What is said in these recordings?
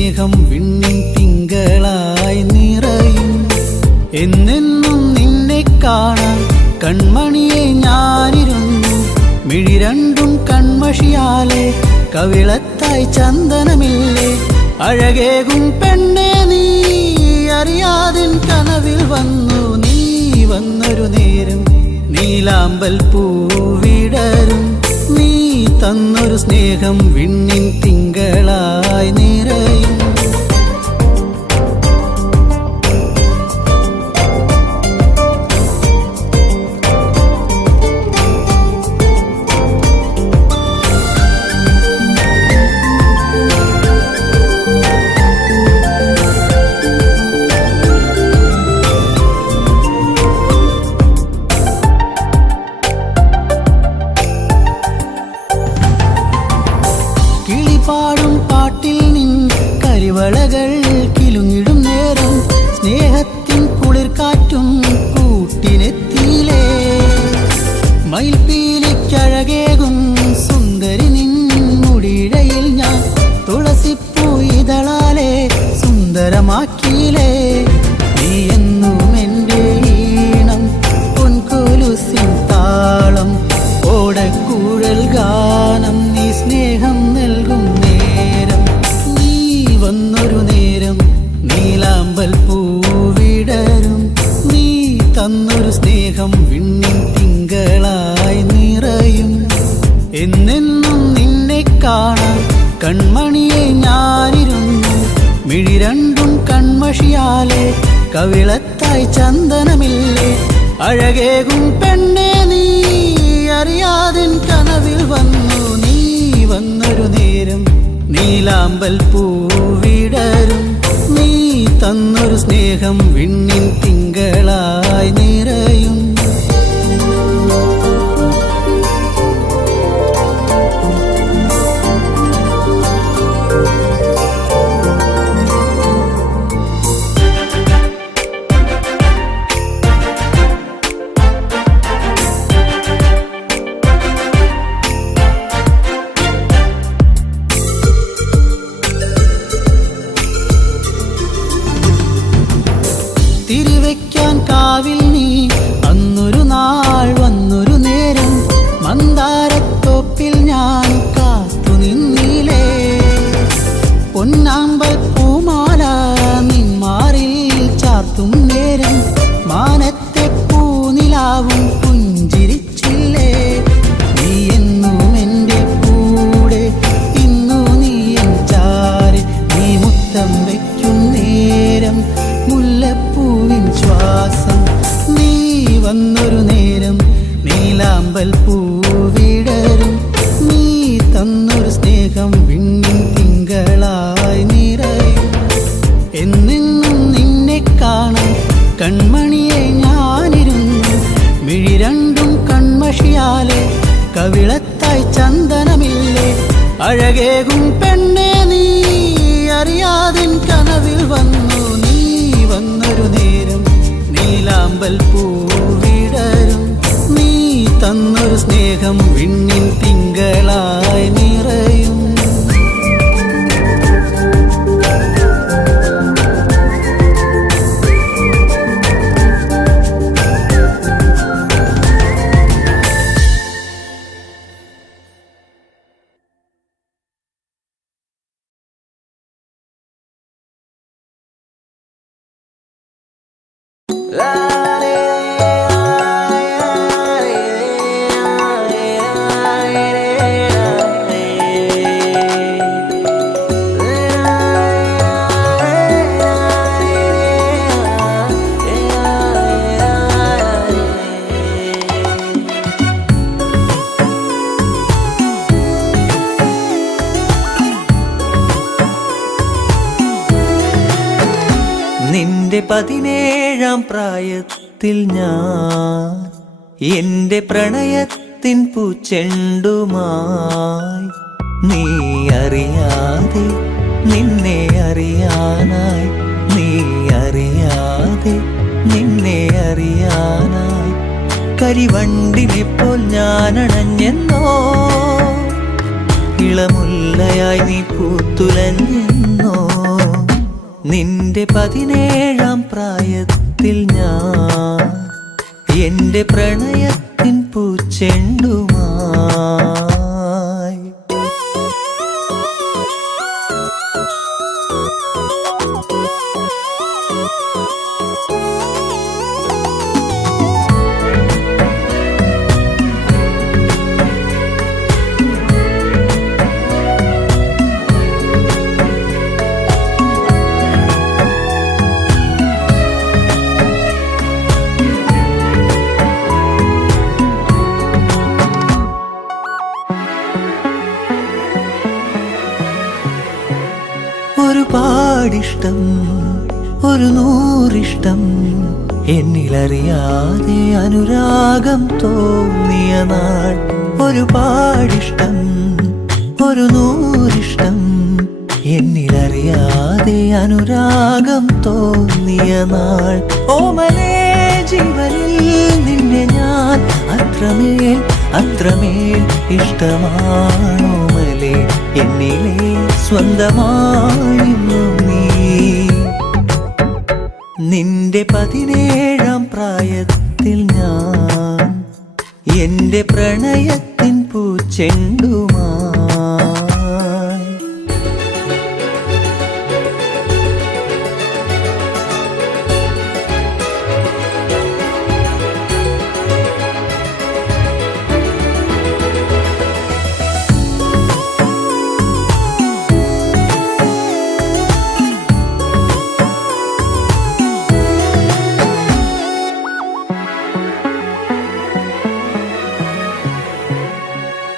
സ്നേഹം വിണ്ണിൻ തിങ്കളായി നിറയും. എന്നെന്നും നിന്നെ കാണാൻ കൺമണിയെ ഞാനിരുന്നു. മിഴി രണ്ടും കൺമഷിയാലെ കവിളത്തായി ചന്ദനമില്ലേ. അഴകേകും പെണ്ണെ നീ അറിയാതിൻ കനവിൽ വന്നു. നീ വന്നൊരു നേരം നീലാമ്പൽ പൂവിടരും. നീ തന്നൊരു സ്നേഹം വിണ്ണിൻ തിങ്കളായി നിറയും. പാടും പാട്ടിൽ നിൻ കരിവളകൾ കിലുങ്ങിടും നേരം സ്നേഹത്തിൻ കുളിർക്കാറ്റും കൂട്ടിനെത്തിയിലേ. മയിൽപ്പീലിക്കഴകേകും സുന്ദരി നിൻ മുടിയിഴയിൽ ഞാൻ തുളസിപ്പൂ ഇതളാലെ സുന്ദരമാക്കിയിലേ. നീ എന്നും എൻ്റെ ഈണം പൊൻകൊലുസിൻ താളം ഓടക്കൂഴൽ ഗാനം. നീ സ്നേഹം നൽകും നേരം നീ വന്നൊരു നേരം നീലാമ്പൽ പൂവിടരും. നീ തന്നൊരു സ്നേഹം വിണ്ണിൻ തിങ്കളായി നിറയും. എന്നെന്നും നിന്നെ കാണാൻ കൺമണിയെ ഞാനിരുന്നു. മിഴി രണ്ടും കൺമഷിയാലെ കവിളത്തായി ചന്ദനമില്ലേ. അഴകേകും പെണ്ണെ നീ അറിയാതിൻ കനവിൽ വന്നു. നീ വന്നൊരു നേരം നീലാമ്പൽ പൂവിടരും. നീ തന്നൊരു സ്നേഹം വിണ്ണിൻ തിങ്കളായി നിറയും. തിരിവെക്കാൻ കാവിൽ നീ അന്നൊരു നാൾ വന്നൊരു നേരം മന്ദാരത്തോപ്പിൽ ഞാൻ കാത്തു നിന്നിലേ. പൊന്നാമ്പൽ പൂമാല നിന്മാറിൽ ചാർത്തും നേരം മാനത്തെ പൂനിലാവും പുഞ്ചിരിച്ചില്ലേ. നീ എന്നും എൻ്റെ കൂടെ ഇന്നു നീ എൻ ചാരെ. നീ മുത്തം വയ്ക്കും നേരം മുല്ലപ്പൂവിൻ ശ്വാസം. നീ വന്നൊരു നേരം നീലാമ്പൽ പൂവിടരും. നീ തന്നൊരു സ്നേഹം വിണ്ണിൻ തിങ്കളായി നിറയും. എന്നെന്നും നിന്നെ കാണാൻ കൺമണിയെ ഞാനിരുന്നു. മിഴി രണ്ടും കൺമഷിയാലെ കവിളത്തായി ചന്ദനമില്ലേ. അഴകേകും പെണ്ണെ നീ അറിയാതിൻ കനവിൽ വന്നു. നീ വന്നൊരു നേരം നീലാമ്പൽ പൂവിടരും. നീ തന്നൊരു സ്നേഹം വിണ്ണിൻ തിങ്കളായി നിറയും. നിന്റെ 17-ാം പ്രായത്തിൽ ഞാൻ എന്റെ പ്രണയത്തിൻ പൂച്ചെണ്ടുമായി. നീ അറിയാതെ നിന്നെ അറിയാനായി. നീ അറിയാതെ നിന്നെ അറിയാനായി. കരിവണ്ടിനെപ്പോൾ ഞാനണഞ്ഞെന്നോ. ഇളമുല്ലയായി നീ പൂത്തുലഞ്ഞെന്നോ. നിന്റെ 17-ാം പ്രായത്തിൽ ഞാൻ എന്റെ പ്രണയത്തിൻ പൂച്ചെണ്ടുമായി. ഒരുപാടിഷ്ടം, ഒരു നൂറിഷ്ടം, എന്നിലറിയാതെ അനുരാഗം തോന്നിയ നാൾ. ഒരുപാടിഷ്ടം, ഒരു നൂറിഷ്ടം, എന്നിലറിയാതെ അനുരാഗം തോന്നിയ നാൾ. ഓമലേ ജീവനിൽ നിന്നെ ഞാൻ അത്രമേൽ അത്രമേൽ ഇഷ്ടമാണോമലേ, എന്നിലെ സ്വന്തമായിരുന്നു നീ. നിന്റെ 17-ാം പ്രായത്തിൽ ഞാൻ എന്റെ പ്രണയത്തിൻ പൂച്ചെണ്ടുമായി.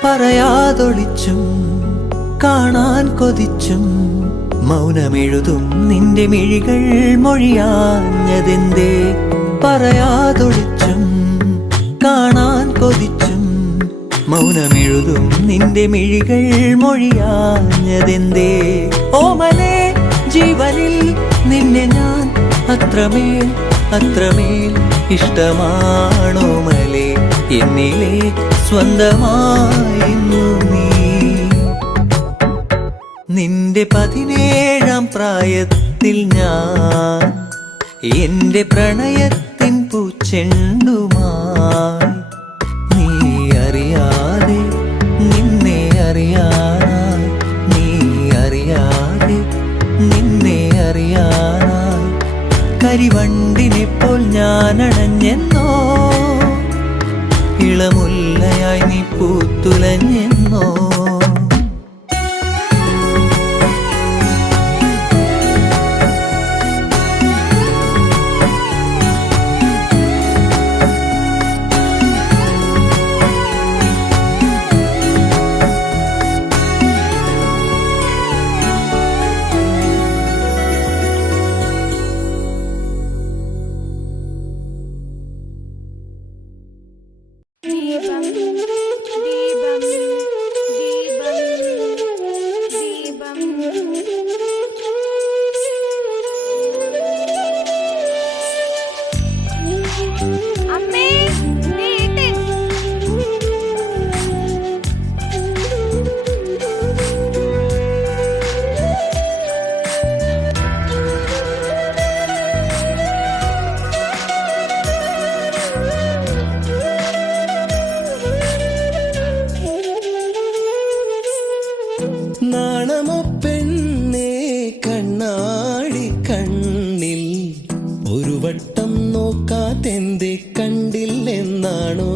പറയാതൊളിച്ചും കാണാൻ കൊതിച്ചും മൗനമെഴുതും നിന്റെ മിഴികൾ മൊഴിയാഞ്ഞതെന്തേ. പറയാതൊളിച്ചും കാണാൻ കൊതിച്ചും മൗനമെഴുതും നിന്റെ മിഴികൾ മൊഴിയാഞ്ഞതെന്തേ. ഓമലേ ജീവനിൽ നിന്നെ ഞാൻ അത്രമേൽ അത്രമേൽ ഇഷ്ടമാണോമലേ, എന്നിലെ സ്വന്തമായിരുന്നു നീ. നിന്റെ 17-ാം പ്രായത്തിൽ ഞാൻ എന്റെ പ്രണയത്തിൻ പൂച്ചെണ്ടുമായി. നീ അറിയാതെ നിന്നെ അറിയാനായി, നീ അറിയാതെ നിന്നെ അറിയാനായി, കരിവണ്ടിനെപ്പോൾ ഞാൻ അണഞ്ഞെന്നോ, ഇളമുല്ലയായി നീ പൂത്തുലഞ്ഞെന്നോ. ദീപം ദീപം ദീപം ദീപം. അമ്മേ നീട്ടൻ. നാണമോ പെണ്ണേ കണ്ണാടി കണ്ണിൽ ഒരു വട്ടം നോക്കാതെന്തേ കണ്ടില്ലെന്നാണോ,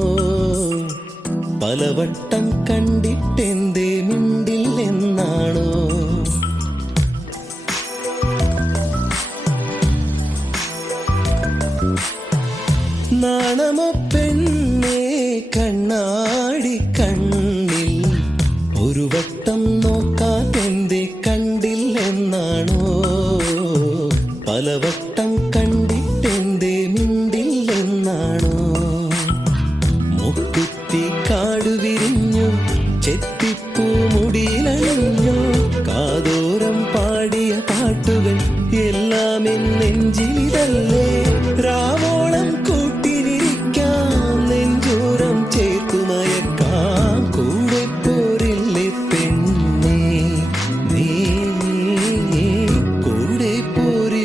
പലവട്ടം കണ്ടിട്ടെന്തേ മിണ്ടില്ലെന്നാണോ. നാണമോ പെണ്ണേ കണ്ണാടി കണ്ണിൽ ഒരു വട്ടം നോക്കാതെന്തേ കണ്ടില്ലെന്നാണോ, പലവട്ടം കണ്ടിട്ടെന്തേ മിണ്ടില്ലെന്നാണോ. മുക്കുത്തി കാടു വിരിഞ്ഞു, ചെത്തിപ്പൂ മുടിയിലണിഞ്ഞു, കാതോരം പാടിയ പാട്ടുകൾ എല്ലാം എൻ നെഞ്ചിലിതല്ലേ. രാവോളം കൂട്ടിനിരിക്കാം, നെഞ്ചോരം ചേർത്തുമയക്കാം, കൂടെ പോരില്ലേ പെണ്ണേ നീ, കൂടെ പോരി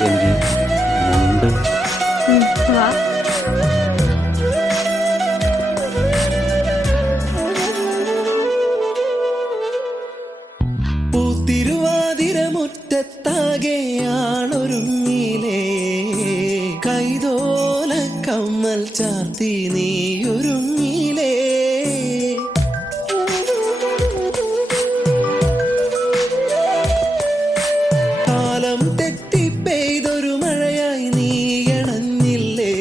എനിക്ക് മുണ്ട്. വാ. പൂത്തിരുവാതിരമുറ്റത്താകെയാണൊരുങ്ങിലേ കൈതോല കമ്മൽ ചാർത്തി നീയൊരുങ്ങിലേ കാലം തെറ്റി പെയ്തൊരു മഴയായി നീയണഞ്ഞില്ലേ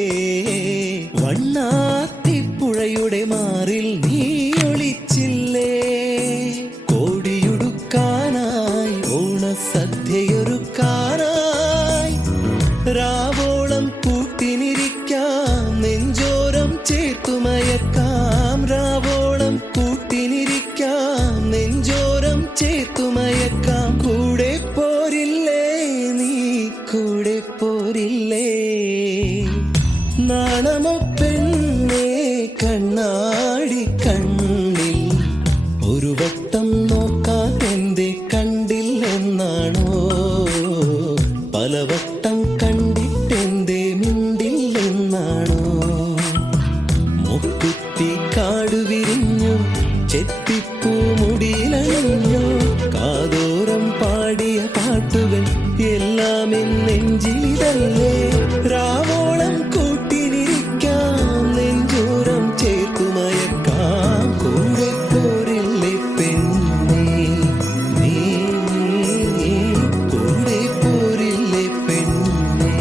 വണ്ണാത്തിപ്പുഴയുടെ മാറിൽ നീ ഒളിച്ചില്ലേ കോടിയുടുക്കാനായി ഓണസദ്യയൊരുക്കാനായി രാവോളം കൂട്ടിനിരിക്കാം നെഞ്ചോരം ചേർത്തുമയക്കാം രാവോളം കൂട്ടിനിരിക്കാം നെഞ്ചോരം ചേർത്തുമയക്കാം കൂടെ പോരില്ലേ നീ കൂടെ പോരില്ലേ നാണമോ പെണ്ണേ കണ്ണാടി കണ്ണിൽ ഒരു വട്ടം നോക്കാതെന്തേ കണ്ടില്ലെന്നാണോ പലവട്ടം കണ്ടിട്ടെന്തേ മിണ്ടില്ലെന്നാണോ മുക്കുത്തി കാടു വിരിഞ്ഞു ചെത്തിപ്പൂ മുടിയിലണിഞ്ഞു കാതോരം പാടിയ പാട്ടുകൾ എല്ലാം നെഞ്ചിലിതല്ലേ രാവോളം കൂട്ടിനിരിക്കാം നെഞ്ചോരം ചേർത്തുമയക്കാം കൂടെ പോരില്ലേ പെണ്ണേ നീ കൂടെ പോരില്ലേ പെണ്ണേ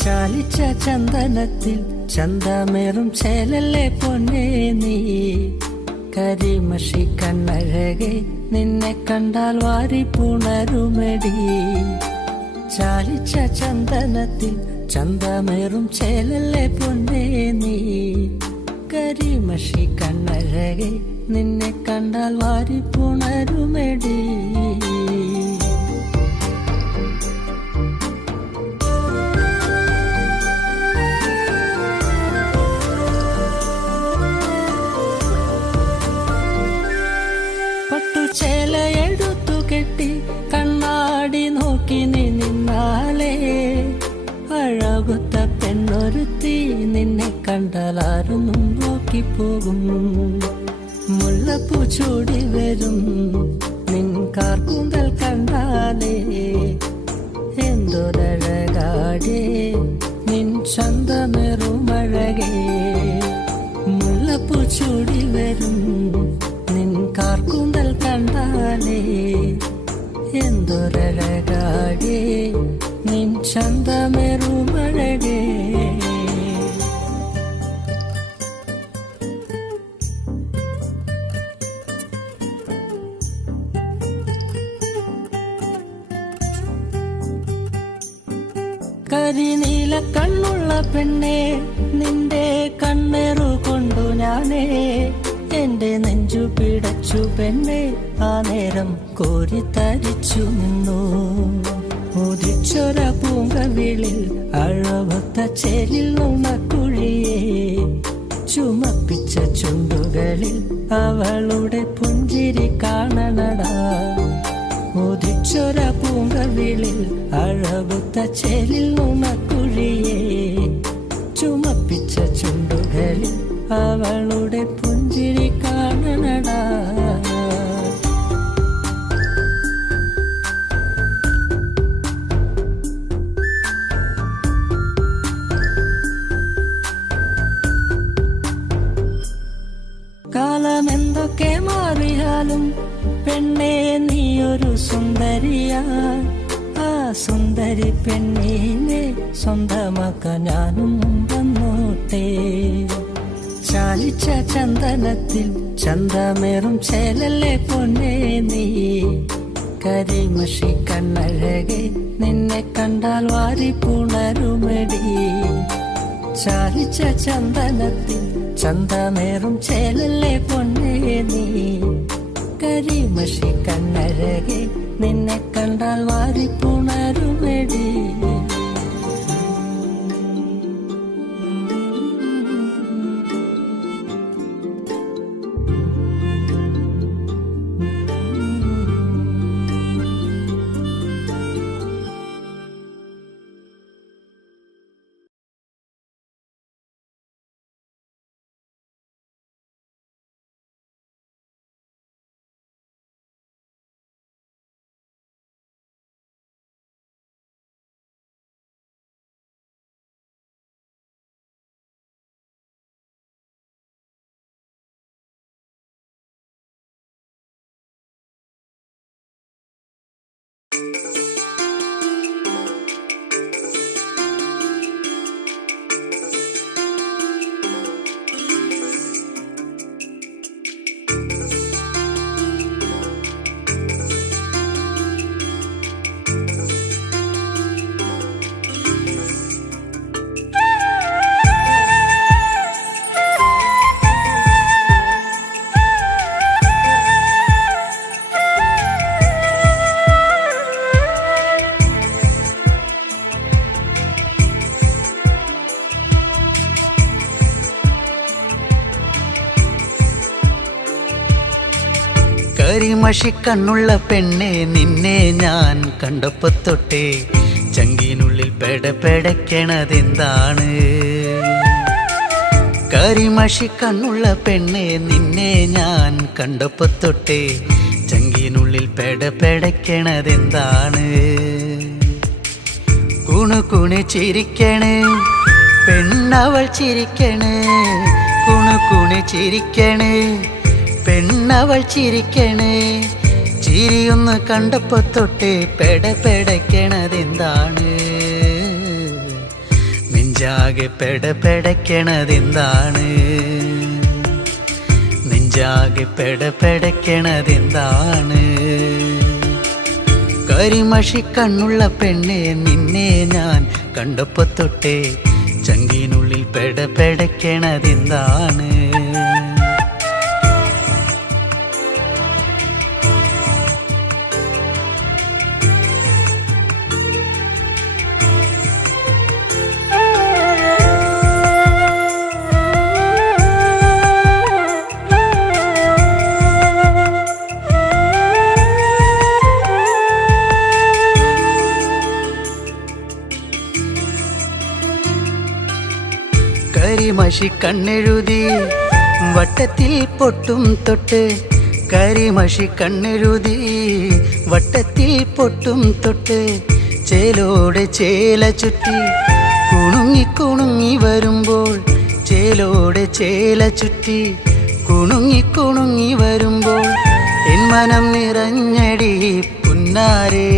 ചാലിച്ച ചന്ദനത്തിൽ ചന്തമേറും ചേലല്ലേ പൊന്നേ നീ കരിമഷി കണ്ണഴകെ നിന്നെ കണ്ടാൽ വാരി പുണരുമെടി ചാലിച്ച ചന്ദനത്തിൽ ചന്തമേറും ചേലല്ലേ പൊന്നേ നീ കരിമഷി കണ്ണഴകെ നിന്നെ കണ്ടാൽ വാരി പുണരുമെടി ചേലയെടുത്തു കെട്ടി കണ്ണാടി നോക്കി നീ നിന്നാലേ അഴകുത്ത പെണ്ണൊരുത്തി നിന്നെ കണ്ടാലാരും നോക്കിപ്പോകും മുല്ലപ്പൂ ചൂടി വരും നിൻ കാർക്കൂന്തൽ കണ്ടാലേ എന്തൊരഴകാടേ നിൻ ചന്തമേറുമഴകേ മുല്ലപ്പൂ ചൂടി വരും നിൻ കാർക്കൂന്തൽ കണ്ടാലേ എന്തൊരഴകാടേ നിൻ ചന്തമേറുമഴകേ കരിനീല കണ്ണുള്ള പെണ്ണേ നിന്റെ കണ്ണേറു കൊണ്ടു ഞാനേ എന്റെ നെഞ്ചു പിടച്ചു പെണ്ണേ ആ നേരം കോരിത്തരിച്ചു നിന്നു ഉദിച്ചൊര പൂങ്കവിളിൽ അഴവത്ത ചേലിൽ നുണക്കുഴിയെ ചുമപ്പിച്ച ചുണ്ടുകളിൽ അവളുടെ പുഞ്ചിരി കാണണടാ ഉദിച്ചൊര പൂങ്കവിളിൽ അഴകുത്ത ചേലിൽ നുണക്കുഴിയെ ചുമപ്പിച്ച ചുണ്ടുകളിൽ അവളുടെ പുഞ്ചിരി കാണണടാ കാലം എന്തൊക്കെ മാറിയാലും പെണ്ണേ നീയൊരു സുന്ദരിയാ. ആ സുന്ദരി പെണ്ണിനെ സ്വന്തമാക്കാൻ ഞാനും വന്നോട്ടെ. ചാലിച്ച ചന്ദനത്തിൽ ചന്തമേറും ചേലല്ലേ പൊന്നേ നീ. കരിമഷി കണ്ണഴകെ നിന്നെ കണ്ടാൽ വാരി പുണരുമെടി. ചാലിച്ച ചന്ദനത്തിൽ ചന്തമേറും ചേലല്ലേ പൊന്നേ നീ. കരിമഷി കണ്ണഴകെ നിന്നെ കണ്ടാൽ വാരി പുണരുമെടി. കരിമഷിക്കണ്ണുള്ള പെണ്ണെ നിന്നെ ഞാൻ കണ്ടപ്പോ തൊട്ടേ ചങ്കിനുള്ളിൽ പെടപ്പെടയ്ക്കണതെന്താണ്? കരിമഷിക്കണ്ണുള്ള പെണ്ണെ നിന്നെ ഞാൻ കണ്ടപ്പോ തൊട്ടേ ചങ്കിനുള്ളിൽ പെടപ്പെടയ്ക്കണതെന്താണ്? കുണുകുണു ചിരിക്കണ് പെണ്ണവൾ ചിരിക്കണ്, കുണുകുണു ചിരിക്കണ് പെണ്ണവൾ ചിരിക്കണേ. ചിരിയൊന്ന് കണ്ടപ്പോ തൊട്ടേ പെടപ്പെടയ്ക്കണതെന്താണ്? നെഞ്ചാകെ പെടപ്പെടയ്ക്കണതെന്താണ്? നെഞ്ചാകെ പെടപ്പെടയ്ക്കണതെന്താണ്? കരിമഷിക്കണ്ണുള്ള പെണ്ണെ നിന്നെ ഞാൻ കണ്ടപ്പോ തൊട്ടേ ചങ്കിനുള്ളിൽ പെടപ്പെടയ്ക്കണതെന്താണ്? കരിമഷിക്കണ്ണെഴുതി വട്ടത്തിൽ പൊട്ടും തൊട്ട്, കരിമഷിക്കണ്ണെഴുതി വട്ടത്തിൽ പൊട്ടും തൊട്ട്, ചേലോടെ ചേല ചുറ്റി കുണുങ്ങി കുണുങ്ങി വരുമ്പോൾ, ചേലോടെ ചേല ചുറ്റി കുണുങ്ങി കുണുങ്ങി വരുമ്പോൾ എൻ മനം നിറഞ്ഞടി പുന്നാരേ.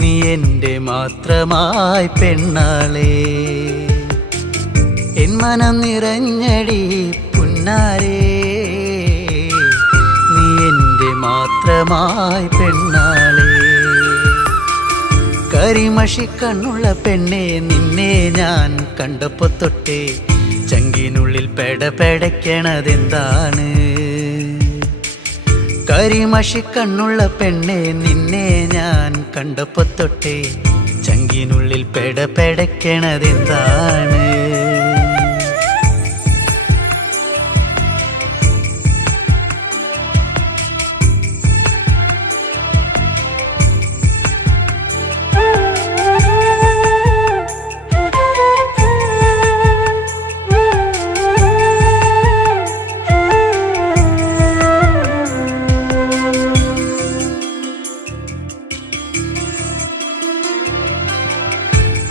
നീ എൻ്റെ മാത്രമായി പെണ്ണാളേ, എൻ മനം നിറഞ്ഞടി പുന്നാരേ. നീ എൻ്റെ മാത്രമായി പെണ്ണാളേ. കരിമഷിക്കണ്ണുള്ള പെണ്ണെ നിന്നെ ഞാൻ കണ്ടപ്പോ തൊട്ടേ ചങ്കിനുള്ളിൽ പെടപ്പെടയ്ക്കണതെന്താണ്? കരിമഷിക്കണ്ണുള്ള പെണ്ണെ നിന്നെ ഞാൻ കണ്ടപ്പോ തൊട്ടേ ചങ്കിനുള്ളിൽ പെടപ്പെടയ്ക്കണതെന്താണ്?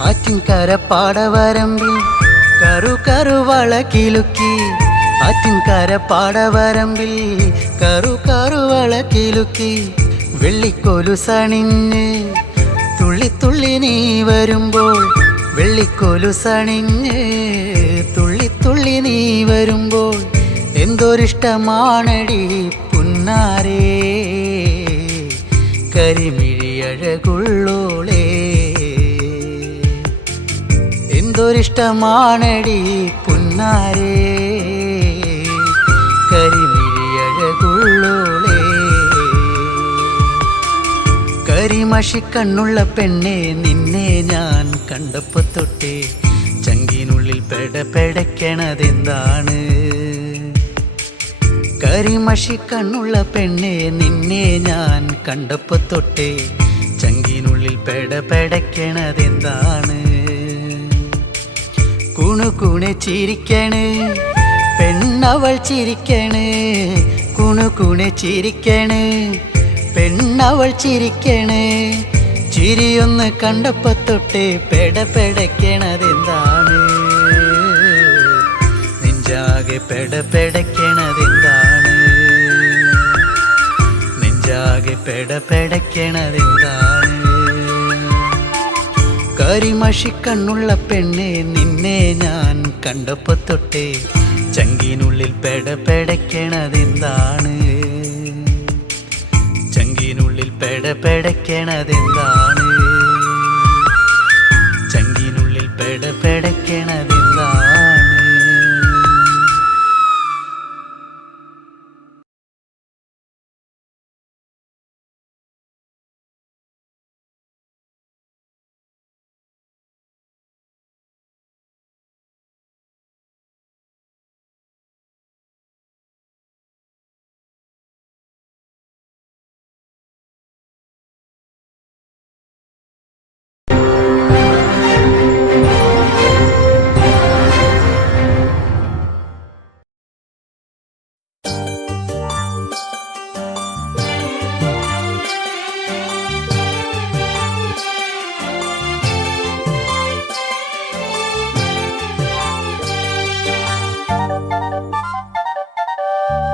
ആറ്റിൻകര പാടവരമ്പിൽ കറുകറുവള കിലുക്കി, ആറ്റിൻകര പാടവരമ്പിൽ കറുകറുവള കിലുക്കി വെള്ളിക്കൊലുസണിഞ്ഞ് തുള്ളി തുള്ളി നീ വരുമ്പോൾ വെള്ളിക്കൊലുസണിഞ്ഞ് തുള്ളി തുള്ളി നീ വരുമ്പോൾ എന്തൊരിഷ്ടമാണടി പുന്നാരേ കരിമിഴിയഴകുള്ളോളേ എന്തൊരിഷ്ടമാണടി പുന്നാരേ കരിമിഴിയഴകുള്ളോളേ കരിമഷിക്കണ്ണുള്ള പെണ്ണെ നിന്നെ ഞാൻ കണ്ടപ്പോ തൊട്ടേ ചങ്കിനുള്ളിൽ പെടപെടയ്ക്കണതെന്താണ് കരിമഷിക്കണ്ണുള്ള പെണ്ണെ നിന്നെ ഞാൻ കണ്ടപ്പോ തൊട്ടേ ചങ്കിനുള്ളിൽ പെടപെടയ്ക്കണതെന്താണ് കുണുകുണെ ചിരിക്കണ് പെണ്ണവൾ ചിരിക്കണ് കുണുകുണെ ചിരിക്കണ് പെണ്ണവൾ ചിരിക്കണ് ചിരിയൊന്ന് കണ്ടപ്പോ തൊട്ടേ പെടപെടയ്ക്കണതെന്താണ് നെഞ്ചാകെ പെടപെടയ്ക്കണതെന്താണ് നെഞ്ചാകെ പെടപെടയ്ക്കണതെന്താണ് കരിമഷിക്കണ്ണുള്ള പെണ്ണെ നിന്നെ ഞാൻ കണ്ടപ്പോ തൊട്ടേ ചങ്കിനുള്ളിൽ പെടപെടയ്ക്കണതെന്താണ് ചങ്കിനുള്ളിൽ പെടപെടയ്ക്കണതെന്താണ് ചങ്കിനുള്ളിൽ പെടപെടയ്ക്കണതെന്താണ്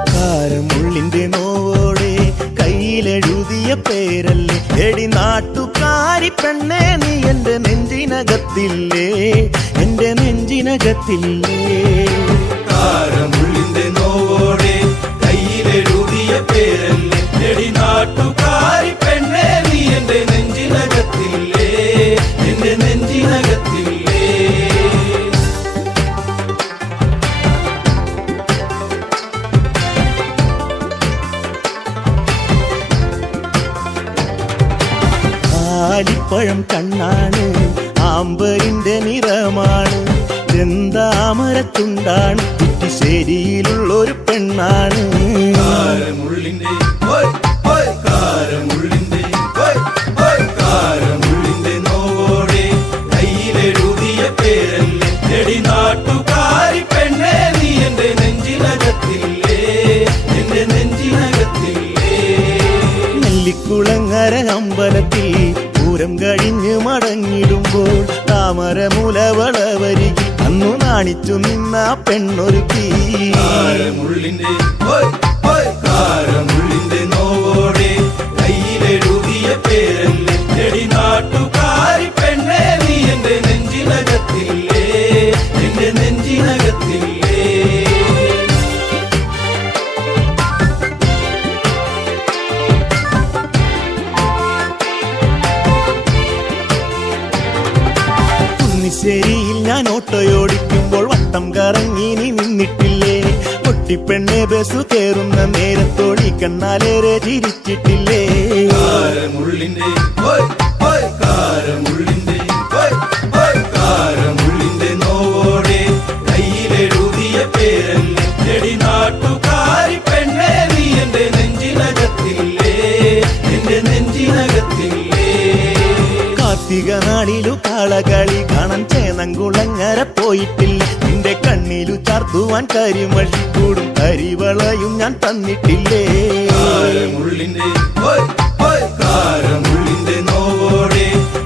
കാരമുള്ളിന്റെ നോവോടെ കയ്യിലെഴുതിയ പേരല്ലേ എടി നാട്ടുകാരി പെണ്ണേ നീ എന്റെ നെഞ്ചിനകത്തില്ലേ എന്റെ നെഞ്ചിനകത്തില്ലേ കാരമുള്ളിന്റെ നോവോടെ കയ്യിലെഴുതിയ പേരല്ലേ എടി നാട്ടുകാരി പെണ്ണേ നീ എന്റെ നെഞ്ചിനകത്തില്ലേ എന്റെ നെഞ്ചിനകത്തില്ലേ ആലിപ്പഴം കണ്ണാണ് ആമ്പരിന്റെ നിറമാണ് ചെന്താമരത്തുണ്ടാണ് കുറ്റിശ്ശേരിയിലുള്ളൊരു പെണ്ണാണ് കാരമുള്ളിന്റെ കാരമുള്ളിന്റെ കാരമുള്ളിന്റെ നോവോടെ കയ്യിലെഴുതിയ പേരല്ലേ എടി നാട്ടുകാരി പെണ്ണേ നീ എന്റെ നെഞ്ചിനകത്തില്ലേ എന്റെ നെഞ്ചിനകത്തില്ലേ നെല്ലിക്കുളങ്ങര അമ്പലത്തിൽ പൂരം കഴിഞ്ഞ് മടങ്ങിടുമ്പോൾ താമരമുലവളവരികി അന്നു നാണിച്ചു നിന്ന പെണ്ണൊരുക്കി കാരമുള്ളിന്റെ കാരമുള്ളിന്റെ നോവോടെ കയ്യിലെഴുതിയ പേരല്ലേ എടി നാട്ടുകാരി പെണ്ണേ നീ എന്റെ നെഞ്ചിനകത്തില്ലേ എന്റെ നെഞ്ചിനകത്തില്ലേ കുന്നിശ്ശേരിയിൽ ഞാൻ ഓട്ടോയോടിക്കുമ്പോൾ വട്ടം കറങ്ങി നീ നിന്നിട്ടില്ലേ പൊട്ടിപ്പെണ്ണെ ബസ് കയറുന്ന നേരത്തോടി കണ്ണാലേറെ ചിരിച്ചിട്ടില്ലേ കാരമുള്ളിന്റെ കാരമുള്ളിന്റെ കാരമുള്ളിന്റെ നോവോടെ കയ്യിലെഴുതിയ പേരല്ലേ എടി നാട്ടുകാരി പെണ്ണേ നീ എന്റെ നെഞ്ചിനകത്തില്ലേ എന്റെ നെഞ്ചിനകത്തില്ലേ കാർത്തിക നാളിലു കാളകളി കാണാൻ ചേനങ്കുളങ്ങര പോയിട്ടില്ല നിന്റെ കണ്ണിലു ചാർത്തുവാൻ കരിമഷിക്കൂടും കരിവളയും ഞാൻ തന്നിട്ടില്ലേ കാരമുള്ളിന്റെ കാരമുള്ളിന്റെ നോവോടെ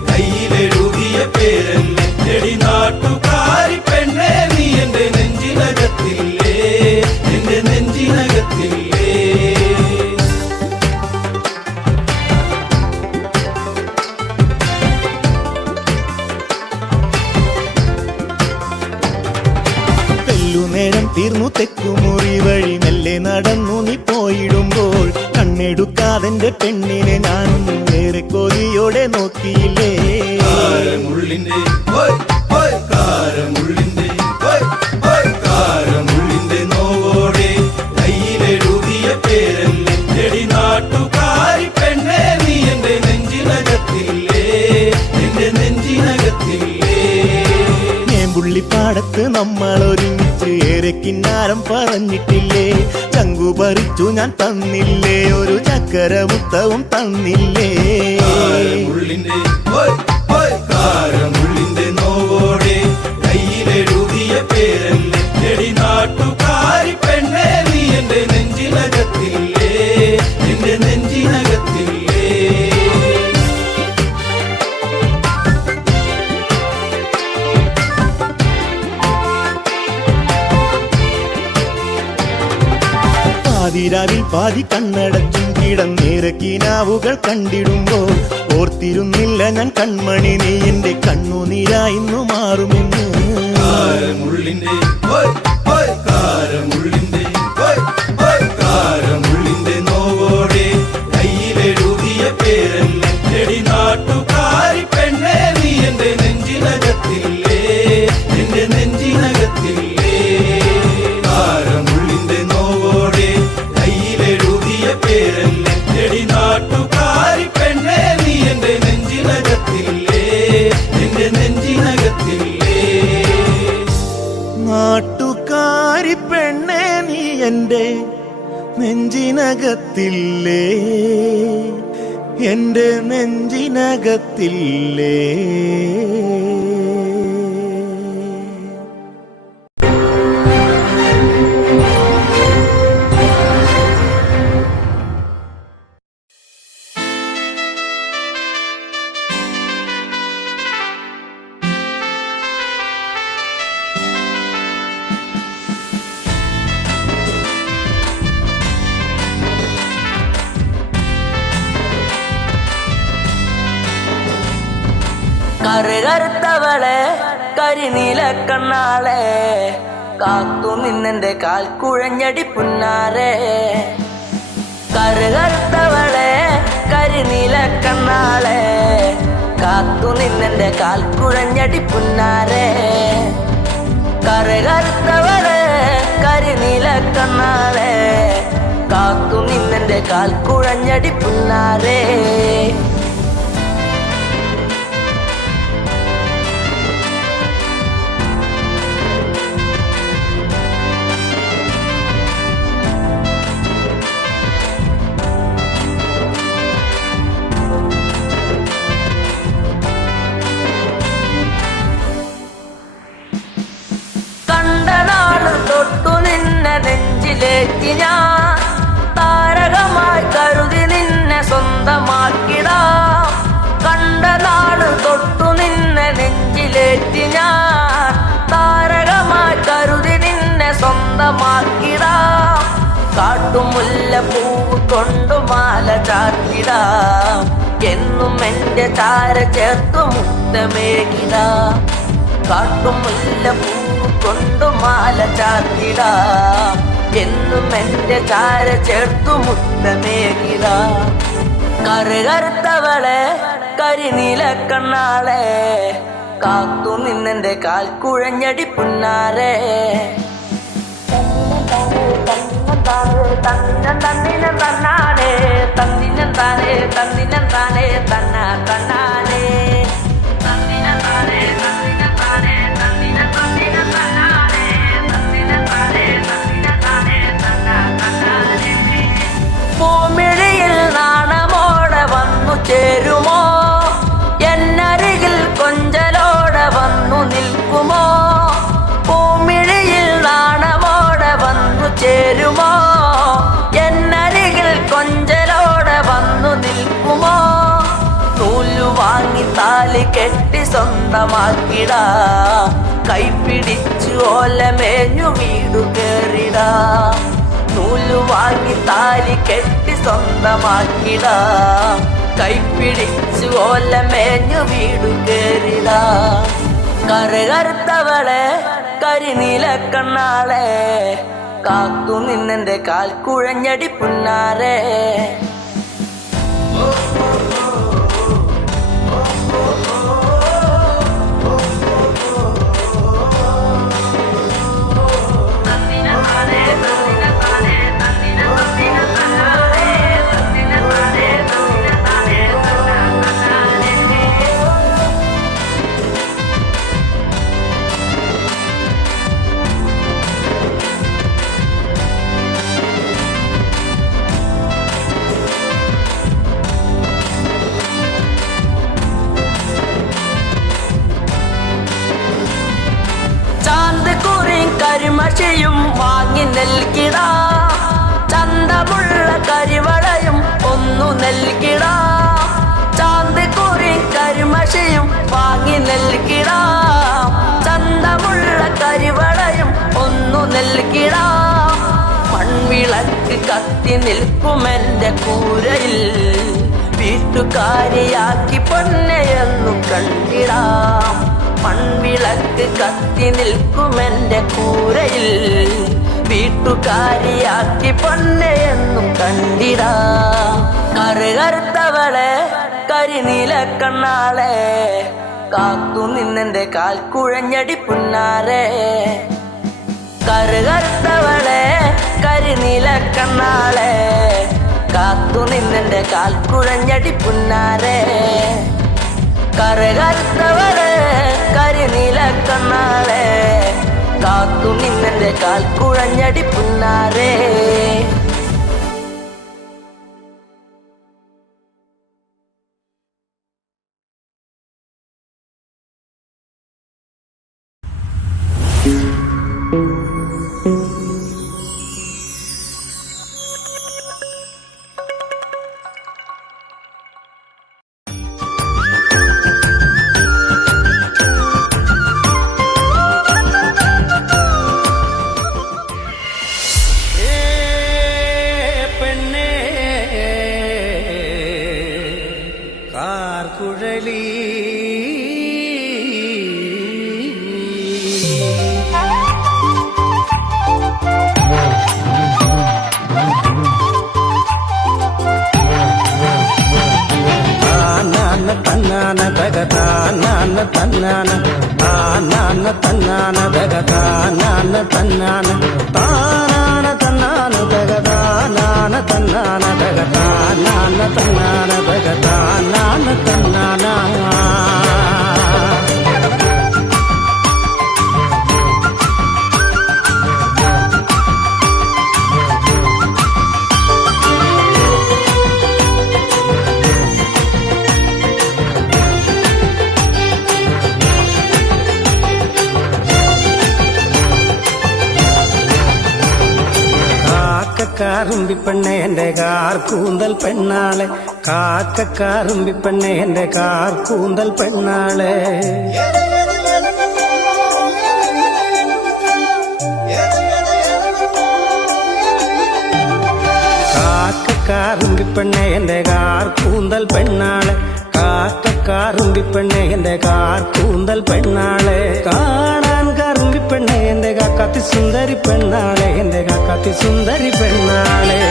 കയ്യിലെഴുതിയ പേരല്ലേ എടി നാട്ടുകാരി പെണ്ണേ നീ എന്റെ നെഞ്ചിനകത്തില്ലേ തെക്കുമുറി വഴി മെല്ലെ നടന്നു നീ പോയിടുമ്പോൾ കണ്ണെടുക്കാതെന്റെ പെണ്ണിനെ ഞാനൊന്നും ഏറെ കൊതിയോടെ നോക്കിയില്ലേ. കാരമുള്ളിന്റെ ഹോയ് ഹോയ് കാരമുള്ളിന്റെ ഹോയ് ഹോയ് കാരമുള്ളിന്റെ നോവോടെ കയ്യിലെഴുതിയ പേരല്ലേ എടി നാട്ടുകാരി പെണ്ണേ നീ എന്റെ നെഞ്ചിനകത്തില്ലേ എന്റെ നെഞ്ചിനകത്തില്ലേ. പുള്ളിപ്പാടത്ത് നമ്മൾ ഒരുമിച്ച് ഏറെ കിന്നാരം പറഞ്ഞിട്ടില്ലേ. ചങ്കു പറിച്ചു ഞാൻ തന്നില്ലേ, ഒരു ചക്കര മുത്തവും തന്നില്ലേ. കാരമുള്ളിന്റെ ഹോയ് ഹോയ് കാരമുള്ളിന്റെ നോവോടെ കയ്യിലെഴുതിയ പേരല്ലേ എടി നാട്ടുകാരി പെണ്ണേ നീ എന്റെ നെഞ്ചിനകത്തില്ലേ എന്റെ നെഞ്ചിനകത്തില്ലേ. പാതിരാവിൽ പാതി കണ്ണടച്ചും കിടന്നേറെ കിനാവുകൾ കണ്ടിടുമ്പോൾ ഓർത്തിരുന്നില്ല ഞാൻ കൺമണി നീ എന്റെ കണ്ണുനീരായിന്നു മാറുമെന്ന്. കാരമുള്ളിന്റെ ഹോയ് ഹോയ് കാരമുള്ളിന്റെ ഹോയ് ഹോയ് കാരമുള്ളിന്റെ നോവോടെ കയ്യിലെഴുതിയ പേരല്ലേ എടി നാട്ടുകാരി പെണ്ണേ നീ എന്റെ നെഞ്ചിനകത്തില്ലേ എന്റെ നെഞ്ചിനകത്തില്ലേ. കാരമുള്ളിന്റെ നോവോടെ കയ്യിലെഴുതിയ പേരല്ലേ എടി നാട്ടുകാരി പെണ്ണേ നീ എന്റെ നെഞ്ചിനകത്തില്ലേ എന്റെ നെഞ്ചിനകത്തില്ലേ. നാട്ടുകാരി പെണ്ണേ നീ എന്റെ നെഞ്ചിനകത്തില്ലേ എന്റെ നെഞ്ചിനകത്തില്ലേ. കറുകറുത്തവളെ കരിനീല കണ്ണാളെ കാത്തു നിന്നെന്റെ കാൽ കുഴഞ്ഞടി പുന്നാരെ. കറുകറുത്തവളെ കരിനീല കണ്ണാളെ കാത്തു നിന്നെന്റെ കാൽ കുഴഞ്ഞടി പുന്നാരെ. കറുകറുത്തവളെ കരിനീല കണ്ണാളെ കാത്തു നിന്നെന്റെ കാൽ കുഴഞ്ഞടി പുന്നാരെ. തൊട്ടു നിന്നെ നെഞ്ചിലേറ്റി ഞാൻ താരകമായി കരുതി നിന്നെ സ്വന്തമാക്കിടാം. കണ്ട നാട് തൊട്ടു നിന്നെ നെഞ്ചിലേറ്റി ഞാൻ താരകമായി കരുതി നിന്നെ സ്വന്തമാക്കിടാം. കാട്ടുമുല്ല പൂവ് കൊണ്ടു മാല ചാർത്തിടാം. എന്നും എന്റെ ചാര ചേർത്തു മുത്തമേകിടാം. കാട്ടുമുല്ല പൂവ് കൊണ്ടു മാല ചാർത്തിടാം. എന്നും എന്റെ ചാര ചേർത്തു മുത്തമേകിടാം. കറുകറുത്തവളെ കരിനീല കണ്ണാളെ കാത്തു നിന്നെന്റെ കാൽ കുഴഞ്ഞടി പുന്നാരെ. തന്നിനം തന്നാനെ തന്നിനം താനേ തന്നിനം താനേ തന്ന തന്നാനേ തന്നിനം താനേ തന്നിനം താനേ തന്നിനം തന്നിനം തന്നാനേ തന്നിനം താനേ തന്നിനം താനേ തന്ന തന്നാനേ. പൂമിഴിയിൽ നാണമോടെ വന്നു ചേരുമോ, എന്നരികിൽ കൊഞ്ചലോടെ വന്നു നിൽക്കുമോ. പൂമിഴിയിൽ നാണമോടെ വന്നു ചേരുമോ, എന്നരികിൽ കൊഞ്ചലോടെ വന്നു നിൽക്കുമോ. നൂലു വാങ്ങി താലി കെട്ടി സ്വന്തമാക്കിടാ, കൈപിടിച്ചു ഓലമേഞ്ഞു വീടു കേറിടാ. നൂലു വാങ്ങി താലി കെട്ടി സ്വന്തമാക്കിടാ, കൈപിടിച്ചു ഓലമേഞ്ഞു വീടു കേറിടാ. കറുകറുത്തവളെ കരിനീല കണ്ണാളെ കാത്തു നിന്നെന്റെ കാൽ കുഴഞ്ഞടി പുന്നാരെ. കരിമഷയും വാങ്ങി നൽകിട, ചന്തമുള്ള കരിവളയും ഒന്നു നൽകിട. ചാന്ത് കുറി കരിമഷയും വാങ്ങി നൽകിട, ചന്തമുള്ള കരിവളയും ഒന്നു നൽകിട. മൺവിളക്ക് കത്തി നിൽക്കുമെന്റെ കൂരയിൽ, വീട്ടുകാരിയാക്കി പൊന്നെയെന്നു കണ്ടിടാം. മൺവിളക്ക് കത്തി നിൽക്കുമെന്റെ കൂരയിൽ, വീട്ടുകാരിയാക്കി പൊന്നെയെന്നും കണ്ടിടാം. കറുകറുത്തവളെ കരിനീല കണ്ണാളെ, കാത്തു നിന്നെന്റെ കാൽ കുഴഞ്ഞടി പുന്നാരെ. കറുകറുത്തവളെ കരിനീല കണ്ണാളെ, കാത്തു നിന്നെന്റെ കാൽ കുഴഞ്ഞടി പുന്നാരെ. കറുകറുത്തവളെ കരിനീല കണ്ണാളെ, കാത്തു നിന്നെന്റെ കാൽ കുഴഞ്ഞടി പുന്നാരെ. കാക്കക്കാറുമ്പിപ്പെണ്ണെ എന്റെ കാർ കൂന്തൽ പെണ്ണാളെ, കാക്കക്കാറുമ്പിപ്പെണ്ണെ എന്റെ കാർ കൂന്തൽ പെണ്ണാളെ. കാക്കക്കാറുമ്പിപ്പെണ്ണെ എന്റെ കാർ കൂന്തൽ പെണ്ണാളെ, കാക്കക്കാറുമ്പിപ്പെണ്ണെ എന്റെ കാർ കൂന്തൽ പെണ്ണാളെ. കാണാൻ കറുമ്പിപ്പെണ്ണെ എന്റെ കാക്കാത്തി സുന്ദരി പെണ്ണാളെ, എന്റെ കാക്കാത്തി സുന്ദരി പെണ്ണാളെ.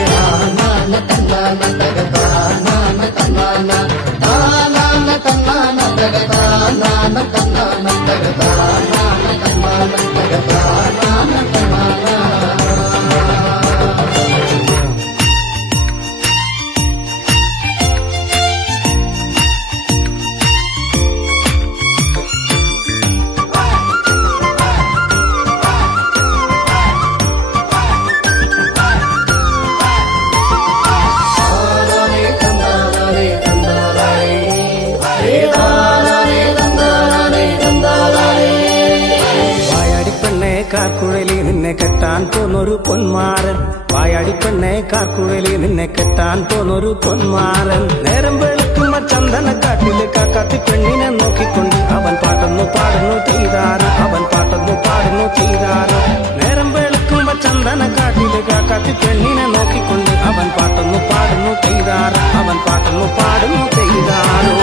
കാർക്കുഴലി നിന്നെ കെട്ടാൻ പോന്നൊരു പൊന്മാരൻ, വായാടിപ്പെണ്ണെ കാർക്കുഴലി നിന്നെ കെട്ടാൻ പോന്നൊരു പൊന്മാരൻ. നേരം വെളുക്കുമ്പോ ചന്ദനക്കാട്ടില് കാക്കാത്തി പെണ്ണിനെ നോക്കിക്കൊണ്ട് അവൻ പാട്ടൊന്നു പാടുന്നു ചെയ്താരോ, അവൻ പാട്ടൊന്നു പാടുന്നു ചെയ്താരോ. നേരം വെളുക്കുമ്പോ ചന്ദനക്കാട്ടില് കാക്കാത്തി പെണ്ണിനെ നോക്കിക്കൊണ്ട് അവൻ പാട്ടൊന്നു പാടുന്നു ചെയ്താരോ, അവൻ പാട്ടൊന്നു പാടുന്നു ചെയ്താരോ.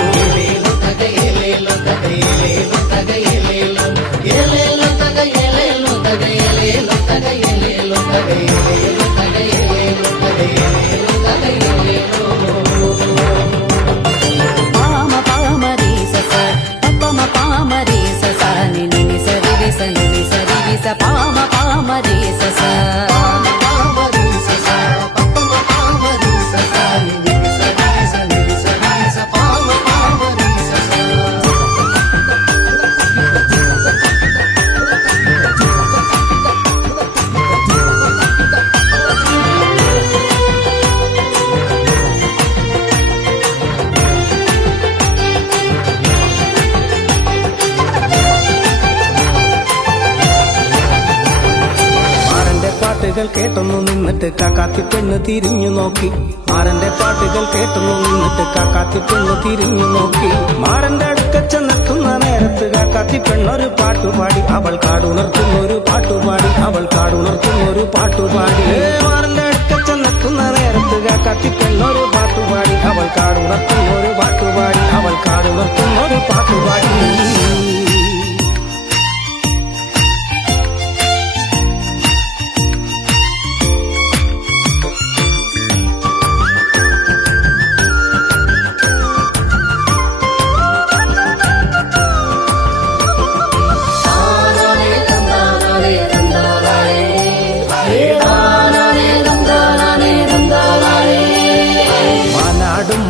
Thank you. പാട്ടുകൾ കേട്ടൊന്നു നിന്നിട്ട് കാക്കാത്തി പെണ്ണ് തിരിഞ്ഞു നോക്കി. മാരന്റെ പാട്ടുകൾ കേട്ടൊന്നു നിന്നിട്ട് കാക്കാത്തി പെണ്ണ് തിരിഞ്ഞു നോക്കി. മാരന്റെ അടുക്ക ചെന്നെത്തുന്ന നേരത്ത് കാക്കാത്തി പെണ്ണൊരു പാട്ടുപാടി. അവൾ കാടുണർത്തുന്നൊരു പാട്ടുപാടി. അവൾ കാടുണർത്തുന്നൊരു പാട്ടുപാടി. മാരന്റെ അടുക്ക ചെന്നെത്തുന്ന നേരത്ത് കാക്കാത്തി പെണ്ണൊരു പാട്ടുപാടി. അവൾ കാടുണർത്തുന്നൊരു പാട്ടുപാടി. അവൾ കാടുണർത്തുന്നൊരു പാട്ടുപാടി.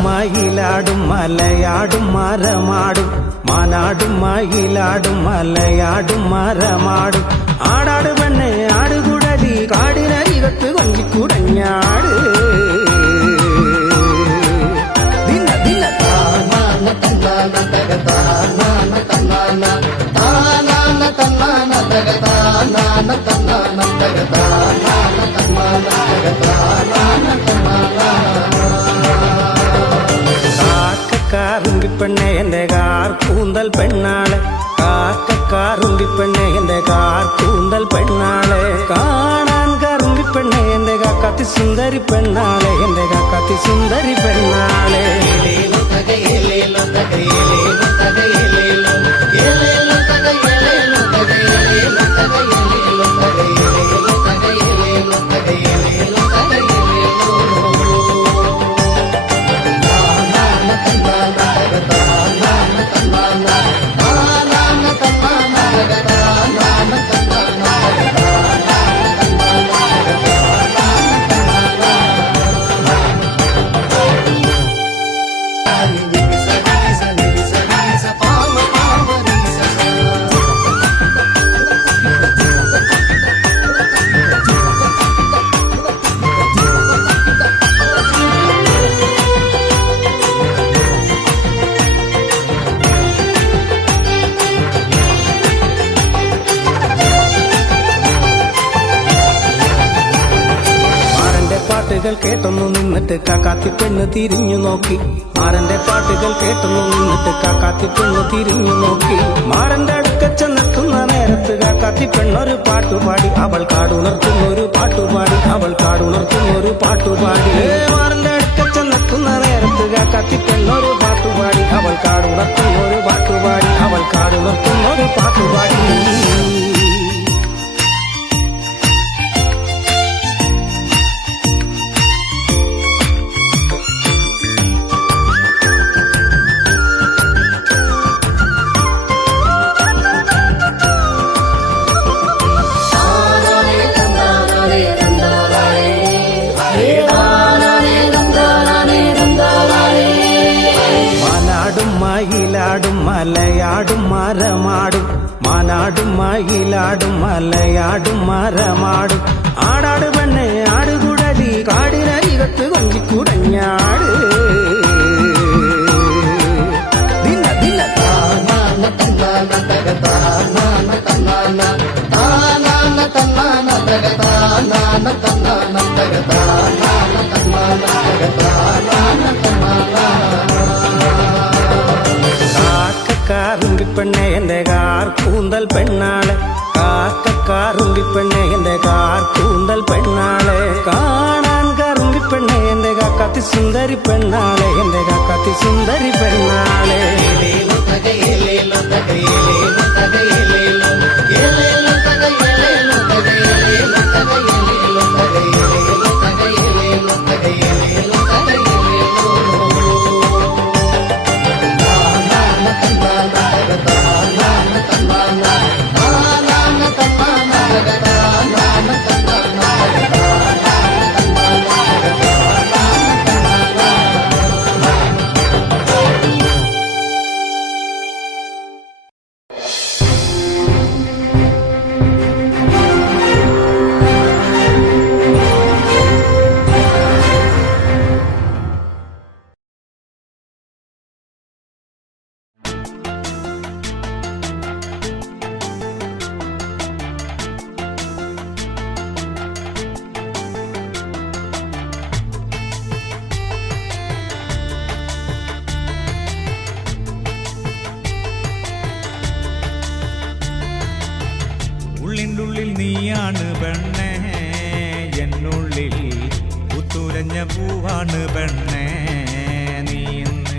മയിലാടും മലയാടും മരമാടും. മാനാടും മയിലാടും മലയാടും മരമാടും. ആടാട് പെണ്ണെ ആടുകുടലി കാടിനരികത്ത് കൊഞ്ചിക്കുടഞ്ഞാട്. ദിന ദിന താന തന്നാന തകതാന തന്നാന താനാന തന്നാന തകതാന തന്നാന തകതാന തന്നാന തകതാന തന്നാന. കാറുണ്ടിപ്പെണ്ണെ എന്റെ കാർ കൂന്തൽ പെണ്ണാളെ. കാക്കക്കാറുണ്ടിപ്പെണ്ണെ എന്റെ കാർ കൂന്തൽ പെണ്ണാളെ. കാണാൻ കാറുണ്ടിപ്പെണ്ണെ എന്റെ കാക്കാത്തി സുന്ദരി പെണ്ണാളെ. എന്റെ കാക്കാത്തി സുന്ദരി പെണ്ണാളെ. പാട്ടുകൾ കേട്ടൊന്നു നിന്നിട്ട് കാക്കാത്തി പെണ്ണ് തിരിഞ്ഞു നോക്കി. മാരന്റെ പാട്ടുകൾ കേട്ടൊന്നു നിന്നിട്ട് കാക്കാത്തി പെണ്ണ് തിരിഞ്ഞു നോക്കി. മാരന്റെ അടുക്ക ചെന്നെത്തുന്ന നേരത്ത് കാക്കാത്തി പെണ്ണൊരു പാട്ടുപാടി. അവൾ കാടുണർത്തുന്നൊരു പാട്ടുപാടി. അവൾ കാടുണർത്തുന്നൊരു പാട്ടുപാടി. മാരന്റെ അടുക്ക ചെന്നെത്തുന്ന നേരത്ത് കാക്കാത്തി പെണ്ണൊരു പാട്ടുപാടി. അവൾ കാടുണർത്തുന്നൊരു പാട്ടുപാടി. അവൾ കാടുണർത്തുന്നൊരു പാട്ടുപാടി. മയിലാടും മലയാടും മരമാടും. മാനാടും മയിലാടും മലയാടും മരമാടും. ആടാട് പെണ്ണെ ആടുകുടലി കാടിനരികത്ത് കൊഞ്ചിക്കുടഞ്ഞാട്. ദിന ദിന താന തന്നാന തകതാന തന്നാന താനാന തന്നാന തകതാന തന്നാന തകതാന തന്നാന തകതാന തന്നാന. കാറുണ്ടിപ്പെണ്ണെ എന്റെ കാർ കൂന്തൽ പെണ്ണാളെ. കാക്കക്കാറുണ്ടിപ്പെണ്ണെ എന്റെ കാർ കൂന്തൽ പെണ്ണാളെ. കാണാൻ കാറുണ്ടിപ്പെണ്ണെ എന്റെ കാക്കാത്തി സുന്ദരി പെണ്ണാളെ. എന്റെ കാക്കാത്തി സുന്ദരി പെണ്ണാളെ. എന്നുള്ളിൽ പുത്തുലഞ്ഞ പൂവാണ് പെണ്ണേ നീ ഇന്ന്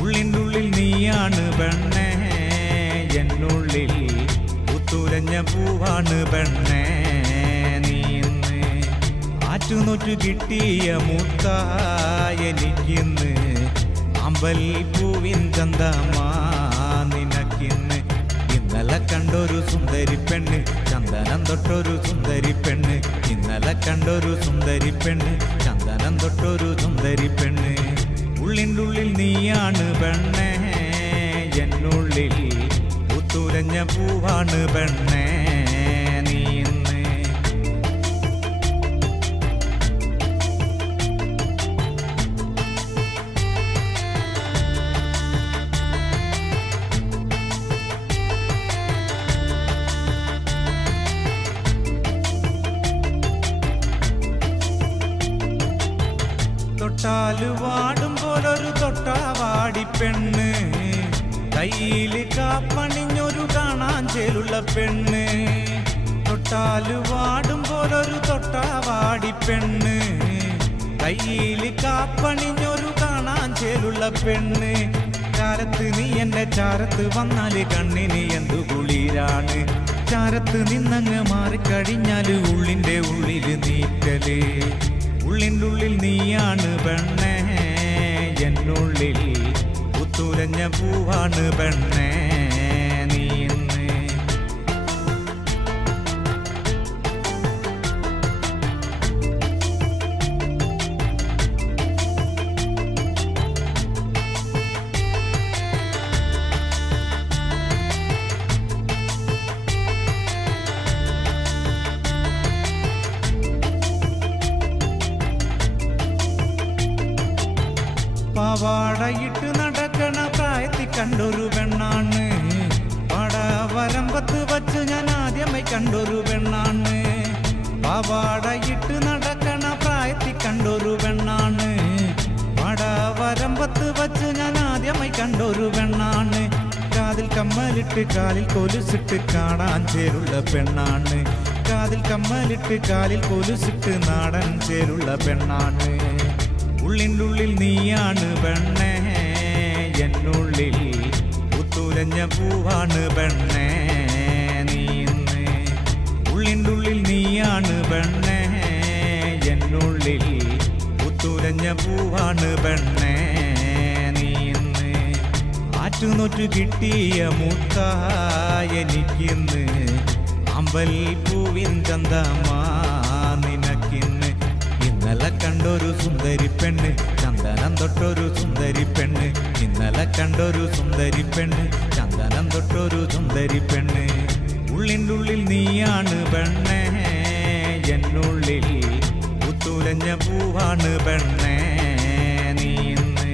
ഉള്ളിൻ്റെ ഉള്ളിൽ നീയാണ് പെണ്ണേ എന്നുള്ളിൽ പുത്തുലഞ്ഞ പൂവാണ് പെണ്ണേ നീ ഇന്ന് ആറ്റുനോറ്റു കിട്ടിയ മുത്തായെനിക്കിന്ന് അമ്പൽ പൂവിൻ ചന്തമാ നിനക്കിന്ന് ഇന്നലെ കണ്ടൊരു സുന്ദരി പെണ്ണ് ചന്ദനം തൊട്ടൊരു സുന്ദരി പെണ്ണ് ഇന്നലെ കണ്ടൊരു സുന്ദരി പെണ്ണ് ചന്ദനം തൊട്ടൊരു സുന്ദരി പെണ്ണ് ഉള്ളിൻ്റെ ഉള്ളിൽ നീയാണ് പെണ്ണേ എന്നുള്ളിൽ പുത്തുലഞ്ഞ പൂവാണ് പെണ്ണേ നീ ഇന്ന് തൊട്ടാല് വാടും പോലൊരു തൊട്ടാവാടി പെണ്ണ് കയ്യില് കാപ്പണിഞ്ഞൊരു കാണാൻ ചേലുള്ള പെണ്ണ് തൊട്ടാല് വാടും പോലൊരു തൊട്ടാവാടി പെണ്ണ് കയ്യില് കാപ്പണിഞ്ഞൊരു കാണാൻ ചേലുള്ള പെണ്ണ് ചാരത്ത് നീ എന്റെ ചാരത്ത് വന്നാല് കണ്ണിന് എന്തു കുളിരാണ് ചാരത്ത് നിന്നങ്ങ് മാറിക്കഴിഞ്ഞാല് ഉള്ളിന്റെ ഉള്ളില് നീക്കല് ഉള്ളിൻ്റെ ഉള്ളിൽ നീയാണ് പെണ്ണേ എന്നുള്ളിൽ പുത്തുലഞ്ഞ പൂവാണ് പെണ്ണേ നീ ഇന്ന് പാവാടയിട്ട് നടക്കണ പ്രായത്തിൽ കണ്ടൊരു പെണ്ണാണ് വരമ്പത്ത് വച്ച് ഞാൻ ആദ്യമായി കണ്ടൊരു പെണ്ണാണ് പാവാടയിട്ട് നടക്കണ പ്രായത്തിൽ കണ്ടൊരു പെണ്ണാണ് വരമ്പത്ത് വച്ച് ഞാൻ ആദ്യമായി കണ്ടൊരു പെണ്ണാണ് കാതിൽ കമ്മലിട്ട് കാലിൽ കൊലുസിട്ട് കാണാൻ ചേരുള്ള പെണ്ണാണ് കാതിൽ കമ്മലിട്ട് കാലിൽ കൊലുസിട്ട് നാടൻ ചേരുള്ള പെണ്ണാണ് ഉള്ളിൻ്റെ ഉള്ളിൽ നീയാണ് പെണ്ണേ എന്നുള്ളിൽ പുത്തുലഞ്ഞ പൂവാണ് പെണ്ണേ നീ ഇന്ന് ഉള്ളിൻ്റെ ഉള്ളിൽ നീയാണ് പെണ്ണേ എന്നുള്ളിൽ പുത്തുലഞ്ഞ പൂവാണ് പെണ്ണേ നീ ഇന്ന് ആറ്റുനോറ്റു കിട്ടിയ മുത്തായെനിക്കിന്ന് അമ്പൽ പൂവിൻ ചന്തമാ നിനക്കിന്ന് ഇന്നലെ കണ്ടൊരു സുന്ദരി പെണ്ണ് ചന്ദനം തൊട്ടൊരു സുന്ദരി പെണ്ണ് ഇന്നലെ കണ്ടൊരു സുന്ദരി പെണ്ണ് ചന്ദനം തൊട്ടൊരു സുന്ദരി പെണ്ണ് ഉള്ളിൻ്റെ ഉള്ളിൽ നീയാണ് പെണ്ണേ എന്നുള്ളിൽ പുത്തുലഞ്ഞ പൂവാണ് പെണ്ണേ നീ ഇന്ന്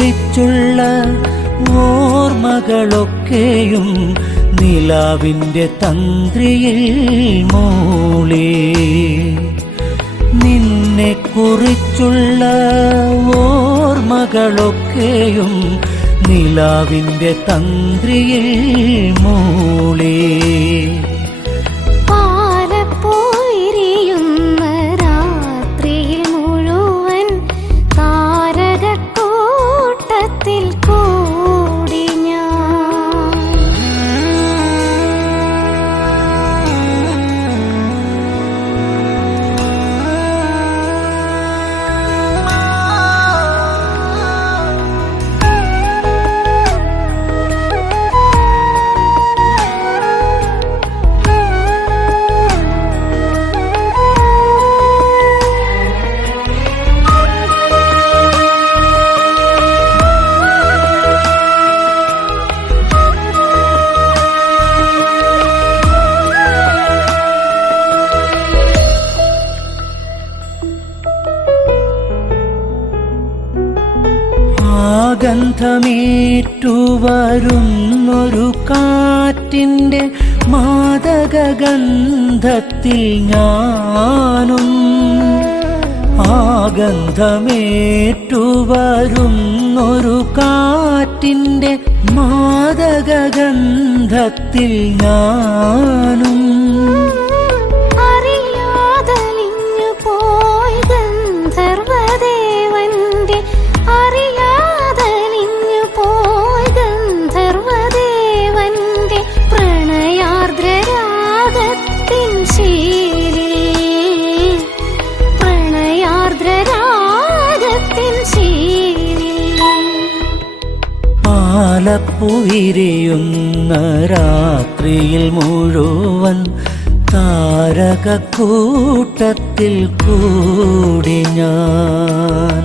കുറിച്ചുള്ള ഓർമ്മകളൊക്കെയും നിലാവിൻ്റെ തന്ത്രിയിൽ മൂളി. നിന്നെ കുറിച്ചുള്ള ഓർമ്മകളൊക്കെയും നിലാവിൻ്റെ തന്ത്രിയിൽ മൂളി. പാലപ്പോയിരിയുന്ന രാത്രിയിൽ മുഴുവൻ താരകക്കൂട്ടത്തിൽ കൂടി ഞാൻ. ഗന്ധമേറ്റുവരുന്നൊരു കാറ്റിൻ്റെ മാദകഗന്ധത്തിൽ ഞാനും. ഗന്ധമേറ്റുവരുന്നൊരു കാറ്റിൻ്റെ മാദകഗന്ധത്തിൽ ഞാനും. അറിയാതലിഞ്ഞു പോയി ഗന്ധർവദേവന്റെ അറിയാതലിഞ്ഞു പോയി ഗന്ധർവദേവന്റെ പ്രണയാർദ്രരാഗത്തിൻ ശീലിൽ പ്രണയാർദ്രരാഗത്തിൻ ശീലിൽ. പാലപ്പുവിരിയുന്ന രാത്രിയിൽ മുഴുവൻ താരകക്കൂട്ടത്തിൽ കൂടി ഞാൻ.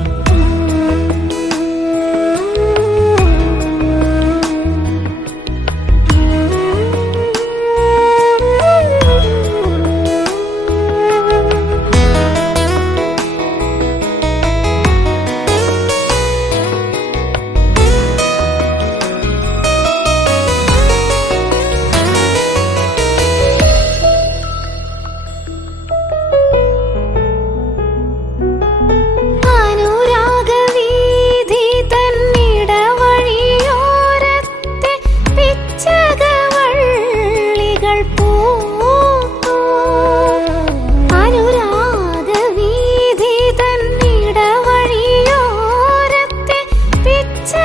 അനുരാഗവീഥി തന്നിടവഴിയോരത്തെ പിച്ചകവള്ളികൾ പൂത്തു. അനുരാഗവീഥി തന്നിടവഴിയോരത്തെ പിച്ചകവള്ളികൾ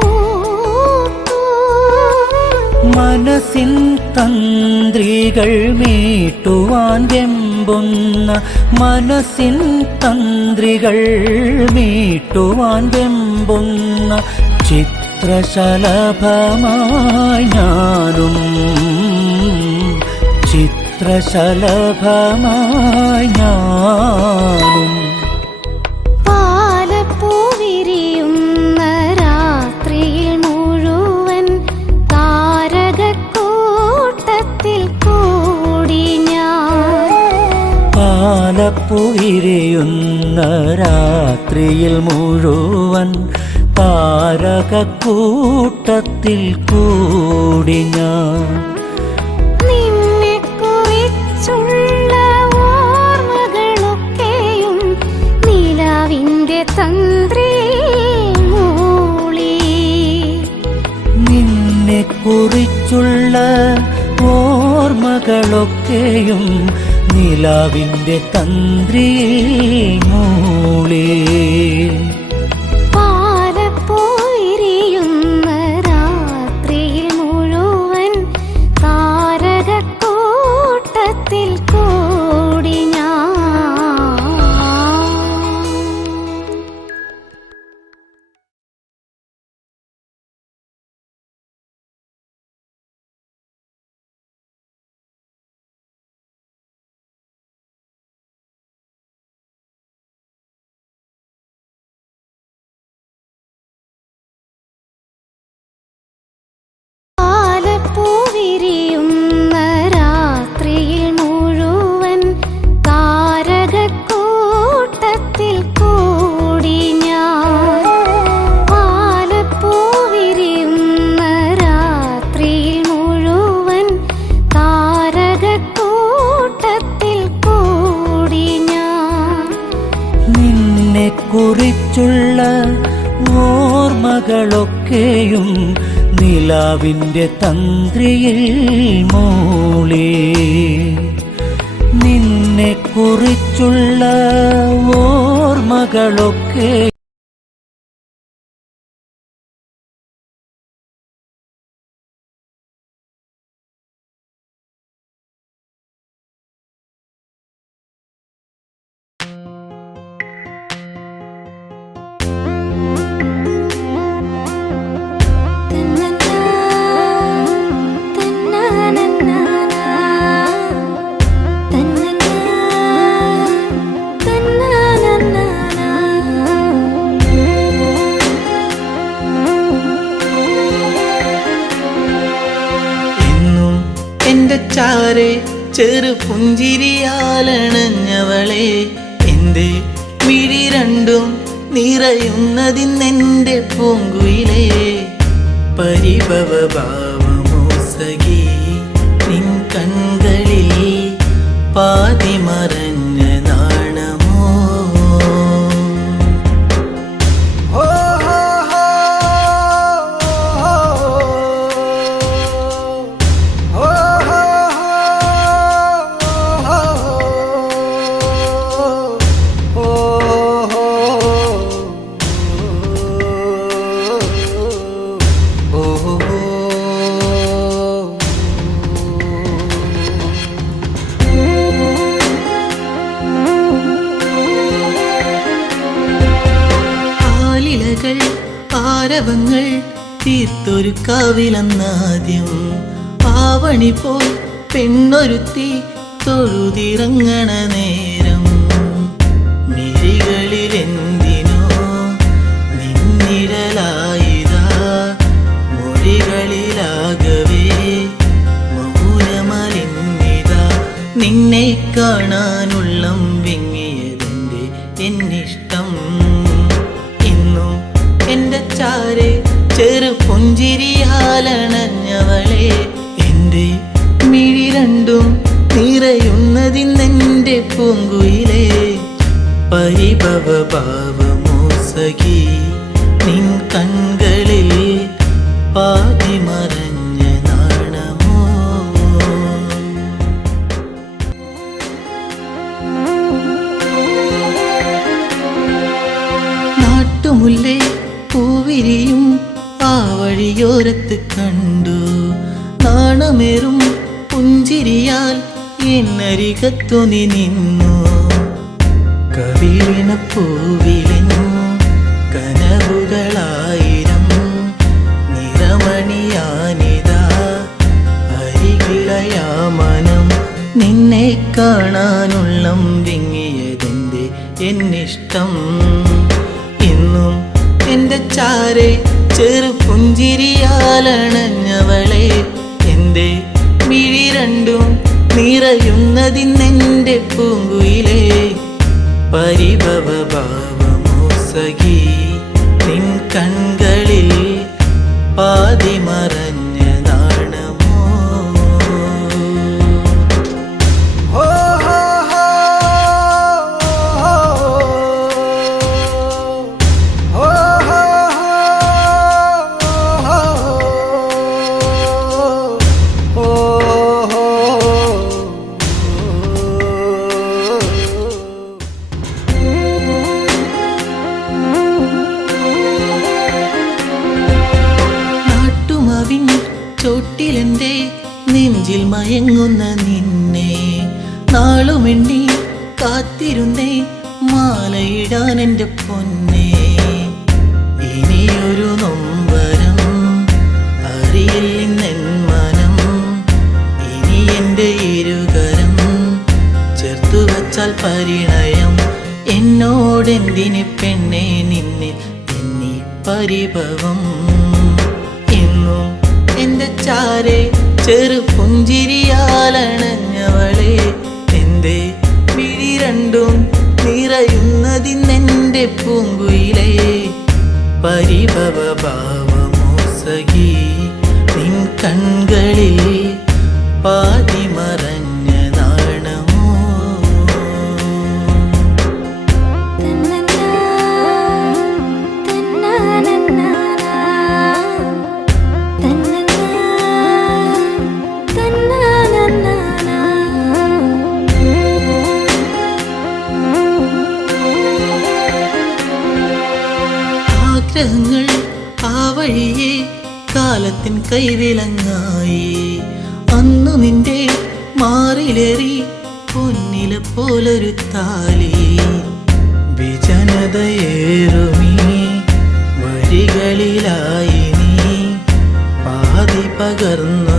പൂത്തു. മനസ്സിൻ തന്ത്രികൾ മീട്ടുവാൻ വെമ്പുന്ന മനസ്സിൻ തന്ത്രികൾ മീട്ടുവാൻ വെമ്പുന്ന ചിത്രശലഭമായി ഞാനും. ചിത്രശലഭമായി ഞാനും. പാലപ്പൂവിരിയുന്ന രാത്രിയിൽ മുഴുവൻ താരകക്കൂട്ടത്തിൽ കൂടി ഞാൻ. പാലപ്പുവിരിയുന്ന രാത്രിയിൽ മുഴുവൻ താരകക്കൂട്ടത്തിൽ കൂടി ഞാൻ. നിന്നെക്കുറിച്ചുള്ള ഓർമ്മകളൊക്കെയും നിലാവിന്റെ തന്ത്രിയിൽ മൂളി. നിന്നെ കുറിച്ചുള്ള ഓർമ്മകളൊക്കെയും നിലാവിൻ്റെ തന്ത്രിയിൽ മൂളി. പാലപ്പോയിരിയുന്ന രാത്രിയിൽ മുഴുവൻ താരകക്കൂട്ടത്തിൽ കൂടി ഓർമ്മകളൊക്കെയും നിലാവിൻ്റെ തന്ത്രിയിൽ മൂളി. നിന്നെ കുറിച്ചുള്ള ഓർമ്മകളൊക്കെ എന്റെ ചാരെ ചെറു പുഞ്ചിരിയാലണഞ്ഞവളെ, എന്റെ മിഴി രണ്ടും നിറയുന്നതിന്നെന്റെ പൂങ്കുയിലേ. പരിഭവ ഭാവമോ സഖി നിൻ കൺകളിൽ, പാതി മറഞ്ഞ നാണമോ. ആരവങ്ങൾ തീർത്തൊരു കാവിലെന്നാദ്യം, ആവണി പോൽ പെണ്ണൊരുത്തി തൊഴുതിറങ്ങണ നേരം. മിഴികളിലെന്തിനോ നിന്നിഴലായിതാ, മൊഴികളിലാകവേ മൗനമലിന്നിതാ. നിന്നെ കാണാനുള്ളം വിങ്ങിയതിൻ്റെ എന്നിഷ്ടം. ഇന്നും എന്റെ ചാരെ ചെറു പുഞ്ചിരിയാലണഞ്ഞവളെ, എന്റെ മിഴി രണ്ടും നിറയുന്നതിന്നെന്റെ പൂങ്കുയിലേ. പരിഭവ ഭാവമോ സഖി നിൻ കൺകളിൽ, പാതി മറഞ്ഞ നാണമോ. നാട്ടുമുല്ലേ പൂവിരിയും ആ വഴിയോരത്ത് കണ്ടു, നാണമേറും പുഞ്ചിരിയാൽ എന്നരികത്തു നീ നിന്നു. കവിളിന പൂവിലിനും കനവുകളായിരം, നിറമണിയാനിതാ അരികിലയാ മനം. നിന്നെ കാണാനുള്ളം വിങ്ങിയതെന്റെ എന്നിഷ്ടം. ഇന്നും എന്റെ ചാരെ ചെറു പുഞ്ചിരിയാലണഞ്ഞവളെ, എന്റെ മിഴി രണ്ടും നിറയുന്നതിന്നെന്റെ പൂങ്കുയിലേ. പരിഭവ ഭാവമോ സഖി നിൻ കൺകളിൽ, പാതി മറഞ്ഞ നാണമോ. ചോട്ടിലെന്റെ നെഞ്ചിൽ മയങ്ങുന്ന നിന്നെ നാളുമെണ്ണി കാത്തിരുന്നേ മാലയിടാൻ എൻ്റെ പൊന്നെ. ഇനിയൊരു നൊമ്പരം അറിയില്ലെന്നെൻ മനം, ഇനി എൻ്റെ ഇരുകരം ചേർത്തു വച്ചാൽ പരിണയം. എന്നോടെന്തിന് പെണ്ണെ നിന്നെ എന്നീ പരിഭവം. എന്നും എന്റെ ചാരെ ചെറു പുഞ്ചിരിയാലണഞ്ഞവളെ, എന്റെ മിഴി രണ്ടും നിറയുന്നതിന്നെന്റെ പൂങ്കുയിലേ. പരിഭവ ഭാവമോ സഖി നിൻ കൺകളിൽ, പാതി മറഞ്ഞ നാണമോ. തന്നനാ വിഗ്രഹങ്ങൾ ആ വഴിയെ കാലത്തിൻ കൈവിലങ്ങായി. അന്നു നിന്റെ മാറിലേറി പൊന്നില പോലൊരു താലി. വിജനതയേറുമീ വഴികളിലായി നീ പാതി പകർന്നു